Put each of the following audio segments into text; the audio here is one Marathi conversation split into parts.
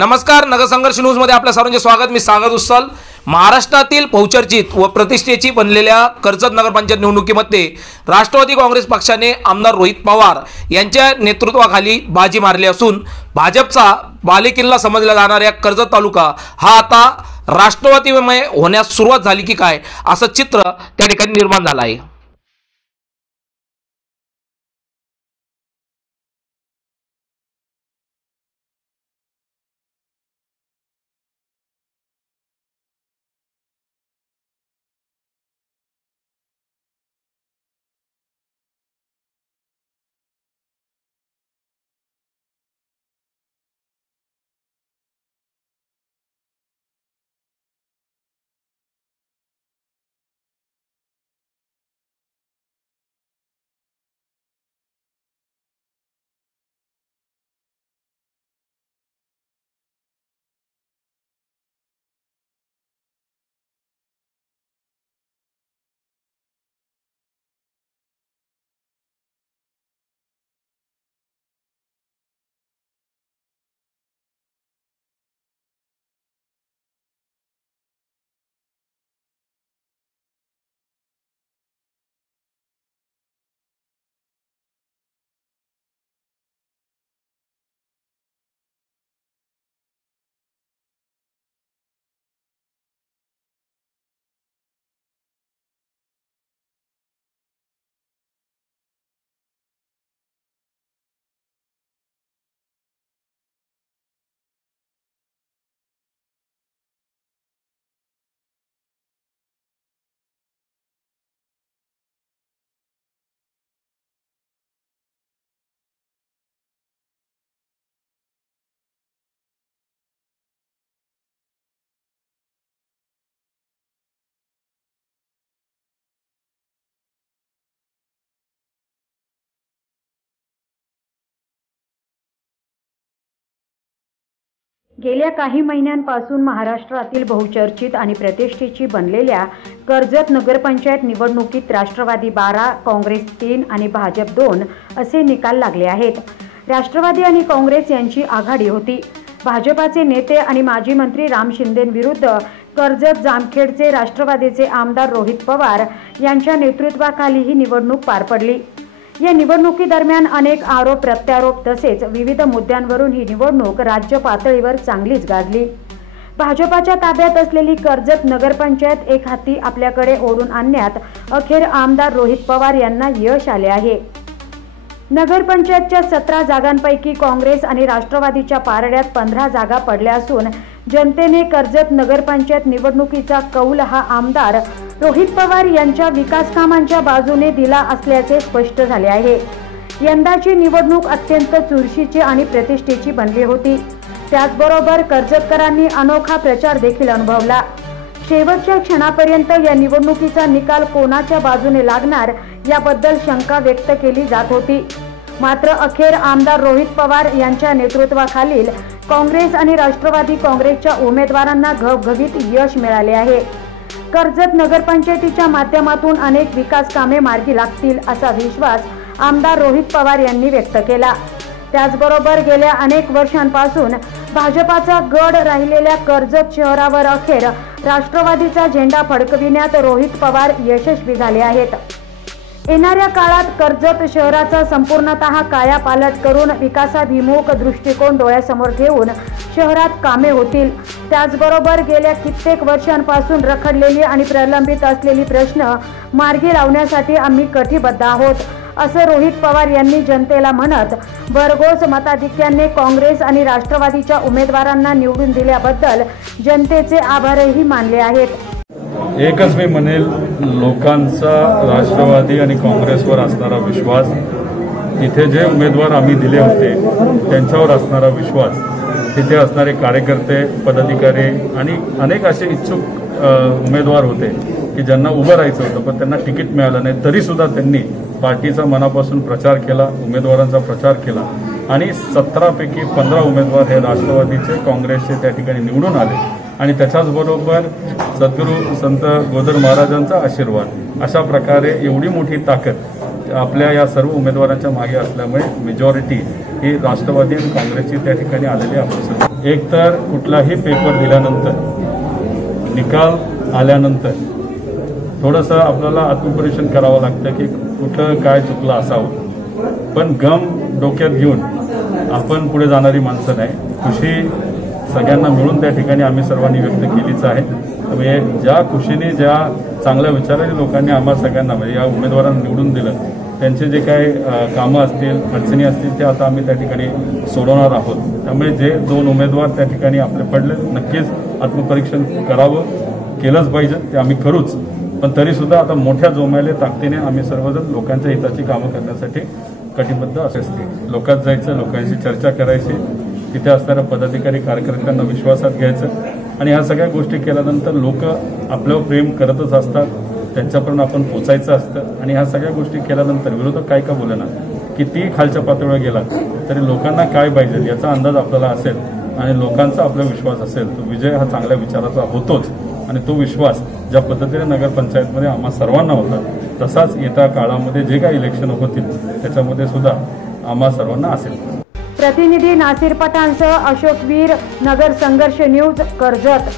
नमस्कार, नगरसंघर्ष न्यूज मध्ये आपल्या सर्वांचे स्वागत। मी सागर उस्सल। महाराष्ट्रातील बहुचर्चित व प्रतिष्ठेची बनलेल्या कर्जत नगरपंचायत निवडणुकीमध्ये राष्ट्रवादी काँग्रेस पक्षाने आमदार रोहित पवार यांच्या नेतृत्वाखाली बाजी मारली असून भाजपचा बालेकिल्ला समजला जाणारा कर्जत तालुका हा आता राष्ट्रवादीमय होण्यास सुरुवात झाली की काय असं चित्र त्या ठिकाणी निर्माण झालं आहे। गेल्या काही महिन्यांपासून महाराष्ट्रातील बहुचर्चित आणि प्रतिष्ठेची बनलेल्या कर्जत नगरपंचायत निवडणुकीत राष्ट्रवादी 12, काँग्रेस 3 आणि भाजप 2 असे निकाल लागले आहेत। राष्ट्रवादी आणि काँग्रेस यांची आघाडी होती। भाजपाचे नेते आणि माजी मंत्री राम शिंदेंविरुद्ध कर्जत जामखेडचे राष्ट्रवादीचे आमदार रोहित पवार यांच्या नेतृत्वाखाली ही निवडणूक पार पडली। या निवडणुकीदरम्यान अनेक आरोप प्रत्यारोप तसेच विविध मुद्द्यांवरून ही निवडणूक राज्य पातळीवर चांगलीच गाजली। भाजपाच्या ताब्यात असलेली कर्जत नगरपंचायत एक हाती आपल्याकडे ओढून आणण्यात अखेर आमदार रोहित पवार यांना यश आले आहे। नगरपंचायतच्या 17 जागांपैकी काँग्रेस आणि राष्ट्रवादीच्या पारड्यात 15 जागा पडल्या असून जनतेने कर्जत नगरपंचायत निवडणुकीचा कौल हा आमदार रोहित पवार यांच्या विकास कामांच्या बाजूने दिला असल्याचे स्पष्ट झाले आहे। यंदाची निवडणूक अत्यंत चुरशीची आणि प्रतिष्ठेची बनली होती। त्याचबरोबर कर्जतकरांनी अनोखा प्रचार देखील अनुभवला। शेवटच्या क्षणापर्यंत या निवडणुकीचा निकाल कोणाच्या बाजूने लागणार याबद्दल शंका व्यक्त केली जात होती। मात्र अखेर आमदार रोहित पवार यांच्या नेतृत्वाखालील काँग्रेस आणि राष्ट्रवादी काँग्रेसच्या उमेदवारांना घवघवीत यश मिळाले आहे। कर्जत नगरपंचायतीच्या माध्यमातून अनेक विकास कामे मार्गी लागतील असा विश्वास आमदार रोहित पवार यांनी व्यक्त केला। त्याचबरोबर गेल्या अनेक वर्षांपासून भाजपाचा गड राहिलेल्या कर्जत शहरावर अखेर राष्ट्रवादीचा झेंडा फडकविण्यात रोहित पवार यशस्वी झाले आहेत। येणाऱ्या काळात कर्जत शहराचा संपूर्णतः कायापालट करून विकासाभिमुख दृष्टिकोन डोळ्यासमोर ठेवून शहरात कामे होतील। त्याचबरोबर गेल्या कित्येक वर्षांपासून रखडलेली आणि प्रलंबित असलेली प्रश्न मार्गी लावण्यासाठी आम्ही कटिबद्ध आहोत असं रोहित पवार यांनी जनतेला म्हणत भरघोस मताधिक्याने काँग्रेस आणि राष्ट्रवादीच्या उमेदवारांना निवडून दिल्याबद्दल जनतेचे आभारही मानले आहेत। एकच मी म्हणेल, लोकांचा राष्ट्रवादी आणि काँग्रेसवर असणारा विश्वास, इथे जे उमेदवार आम्ही दिले होते त्यांच्यावर असणारा विश्वास, तिथे असणारे कार्यकर्ते, पदाधिकारी आणि अनेक असे इच्छुक उमेदवार होते की ज्यांना उभं राहायचं होतं पण त्यांना तिकीट मिळालं नाही, तरीसुद्धा त्यांनी पार्टीचा मनापासून प्रचार केला, उमेदवारांचा प्रचार केला आणि 17 पैकी 15 उमेदवार हे राष्ट्रवादीचे, काँग्रेसचे त्या ठिकाणी निवडून आले। आणि त्याच्याचबरोबर सद्गुरू संत गोदर महाराजांचा आशीर्वाद, अशा प्रकारे एवढी मोठी ताकद आपल्या या सर्व उमेदवारांच्या मागे असल्यामुळे मेजॉरिटी ही राष्ट्रवादी आणि काँग्रेसची त्या ठिकाणी आलेली आहे. एक तर कुठलाही पेपर दिल्यानंतर निकाल आल्यानंतर थोडंसं आपल्याला आत्मपरीक्षण करावं लागतं की कुठं काय चुकलं असावं, पण गम डोक्यात घेऊन आपण पुढे जाणारी माणसं नाही. खुशी सगळ्यांना मिळून त्या ठिकाणी आम्ही सर्वांनी व्यक्त केलीच आहे. त्यामुळे ज्या खुशीने ज्या चांगल्या विचाराने लोकांनी आम्हा सगळ्यांना म्हणजे या उमेदवारांना निवडून दिलं, त्यांचे जे काही कामं असतील अडचणी असतील ते आता आम्ही त्या ठिकाणी सोडवणार आहोत. त्यामुळे जे 2 उमेदवार त्या ठिकाणी आपले पडले, नक्कीच आत्मपरीक्षण करावं, केलंच पाहिजे, ते आम्ही करूच. पण तरीसुद्धा आता मोठ्या जोमायले ताकदीने आम्ही सर्वजण लोकांच्या हिताची कामं करण्यासाठी कटिबद्ध असते. लोकात जायचं, लोकांशी चर्चा करायची, तिथे असणाऱ्या पदाधिकारी कार्यकर्त्यांना विश्वासात घ्यायचं आणि ह्या सगळ्या गोष्टी केल्यानंतर लोक आपल्यावर प्रेम करतच असतात, त्यांच्यापर्यंत आपण पोचायचं असतं. आणि ह्या सगळ्या गोष्टी केल्यानंतर विरोधक काय का बोलेना, किती खालच्या पातळीवर गेला तरी लोकांना काय पाहिजे याचा अंदाज आपल्याला असेल आणि लोकांचा आपला विश्वास असेल तर विजय हा चांगल्या विचाराचा होतोच. आणि तो विश्वास ज्या पद्धतीने नगरपंचायतमध्ये आम्हा सर्वांना होता तसाच येत्या काळामध्ये जे काही इलेक्शन होतील त्याच्यामध्ये सुद्धा आम्हा सर्वांना असेल. प्रतिनिधी नासिर पठाणसह अशोक वीर, नगर संघर्ष न्यूज, कर्जत.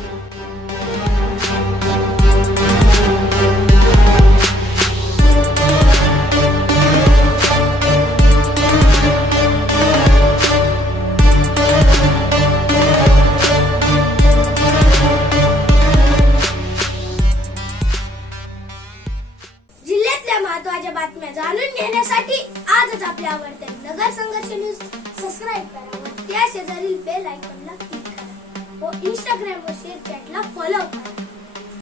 जिल्ह्यातल्या महत्त्वाच्या बातम्या जाणून घेण्यासाठी आजच आपल्या आवडत्या नगर संघर्ष न्यूज सबस्क्राईब करा व त्या शेजारील बेल आयकॉनला क्लिक करा व इंस्टाग्राम व शेअर चॅटला फॉलो करा.